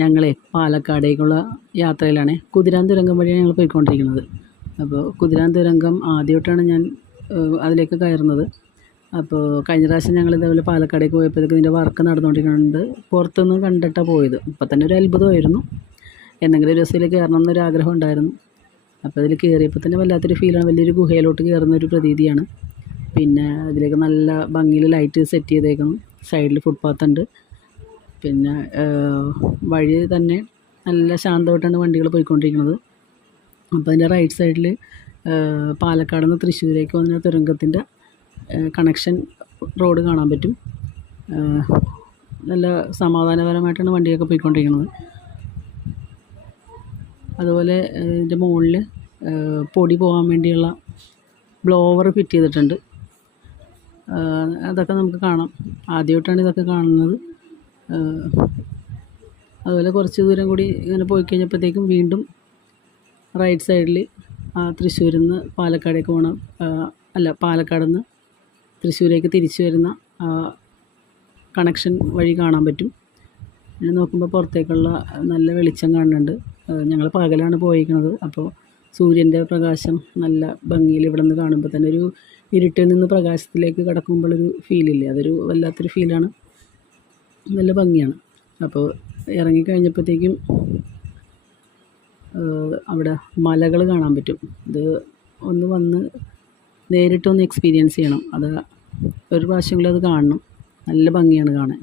ഞങ്ങളെ പാലക്കാടേക്കുള്ള യാത്രയിലാണ്. കുതിരാൻ തുരങ്കം വഴിയാണ് ഞങ്ങൾ പോയിക്കൊണ്ടിരിക്കുന്നത്. അപ്പോൾ കുതിരാൻ തുരങ്കം ആദ്യമായിട്ടാണ് ഞാൻ അതിലേക്ക് കയറുന്നത്. അപ്പോൾ കഴിഞ്ഞ പ്രാവശ്യം ഞങ്ങൾ ഇതേപോലെ പാലക്കാടേക്ക് പോയപ്പോഴത്തേക്ക് ഇതിൻ്റെ വർക്ക് നടന്നുകൊണ്ടിരിക്കുന്നുണ്ട്. പുറത്തുനിന്ന് കണ്ടിട്ടാണ് പോയത്. ഇപ്പം തന്നെ ഒരു അത്ഭുതമായിരുന്നു. എന്തെങ്കിലും ഒരു ദിവസം ഇതിൽ കയറണം എന്നൊരു ആഗ്രഹം ഉണ്ടായിരുന്നു. അപ്പോൾ അതിൽ കയറിയപ്പോൾ തന്നെ വല്ലാത്തൊരു ഫീലാണ്. വലിയൊരു ഗുഹയിലോട്ട് കയറുന്ന ഒരു പ്രതീതിയാണ്. പിന്നെ അതിലേക്ക് നല്ല ഭംഗിയിൽ ലൈറ്റ് സെറ്റ് ചെയ്തേക്കണം. സൈഡിൽ ഫുട്പാത്ത് ഉണ്ട്. പിന്നെ വഴി തന്നെ നല്ല ശാന്തമായിട്ടാണ് വണ്ടികൾ പോയിക്കൊണ്ടിരിക്കുന്നത്. അപ്പോൾ അതിൻ്റെ റൈറ്റ് സൈഡിൽ പാലക്കാട് നിന്ന് തൃശ്ശൂരേക്ക് വന്ന തുരങ്കത്തിൻ്റെ കണക്ഷൻ റോഡ് കാണാൻ പറ്റും. നല്ല സമാധാനപരമായിട്ടാണ് വണ്ടിയൊക്കെ പോയിക്കൊണ്ടിരിക്കുന്നത്. അതുപോലെ ഇതിൻ്റെ മുകളിൽ പൊടി പോകാൻ വേണ്ടിയുള്ള ബ്ലോവർ ഫിറ്റ് ചെയ്തിട്ടുണ്ട്. അതൊക്കെ നമുക്ക് കാണാം. ആദ്യമായിട്ടാണ് ഇതൊക്കെ കാണുന്നത്. അതുപോലെ കുറച്ച് ദൂരം കൂടി ഇങ്ങനെ പോയി കഴിഞ്ഞപ്പോഴത്തേക്കും വീണ്ടും റൈറ്റ് സൈഡിൽ തൃശ്ശൂരിൽ നിന്ന് പാലക്കാടേക്ക് പോകണ പാലക്കാട് നിന്ന് തൃശ്ശൂരേക്ക് തിരിച്ചു വരുന്ന കണക്ഷൻ വഴി കാണാൻ പറ്റും. പിന്നെ നോക്കുമ്പോൾ പുറത്തേക്കുള്ള നല്ല വെളിച്ചം കാണുന്നുണ്ട്. ഞങ്ങൾ പകലാണ് പോയിരിക്കുന്നത്. അപ്പോൾ സൂര്യൻ്റെ പ്രകാശം നല്ല ഭംഗിയിൽ ഇവിടെ നിന്ന് കാണുമ്പോൾ തന്നെ ഒരു ഇരുട്ടിൽ നിന്ന് പ്രകാശത്തിലേക്ക് കടക്കുമ്പോഴൊരു ഫീലില്ലേ, അതൊരു വല്ലാത്തൊരു ഫീലാണ്. നല്ല ഭംഗിയാണ്. അപ്പോൾ ഇറങ്ങിക്കഴിഞ്ഞപ്പോഴത്തേക്കും അവിടെ മലകൾ കാണാൻ പറ്റും. ഇത് ഒന്ന് വന്ന് നേരിട്ടൊന്ന് എക്സ്പീരിയൻസ് ചെയ്യണം. അത് ഒരു പ്രാവശ്യമെങ്കിലും അത് കാണണം. നല്ല ഭംഗിയാണ് കാണാൻ.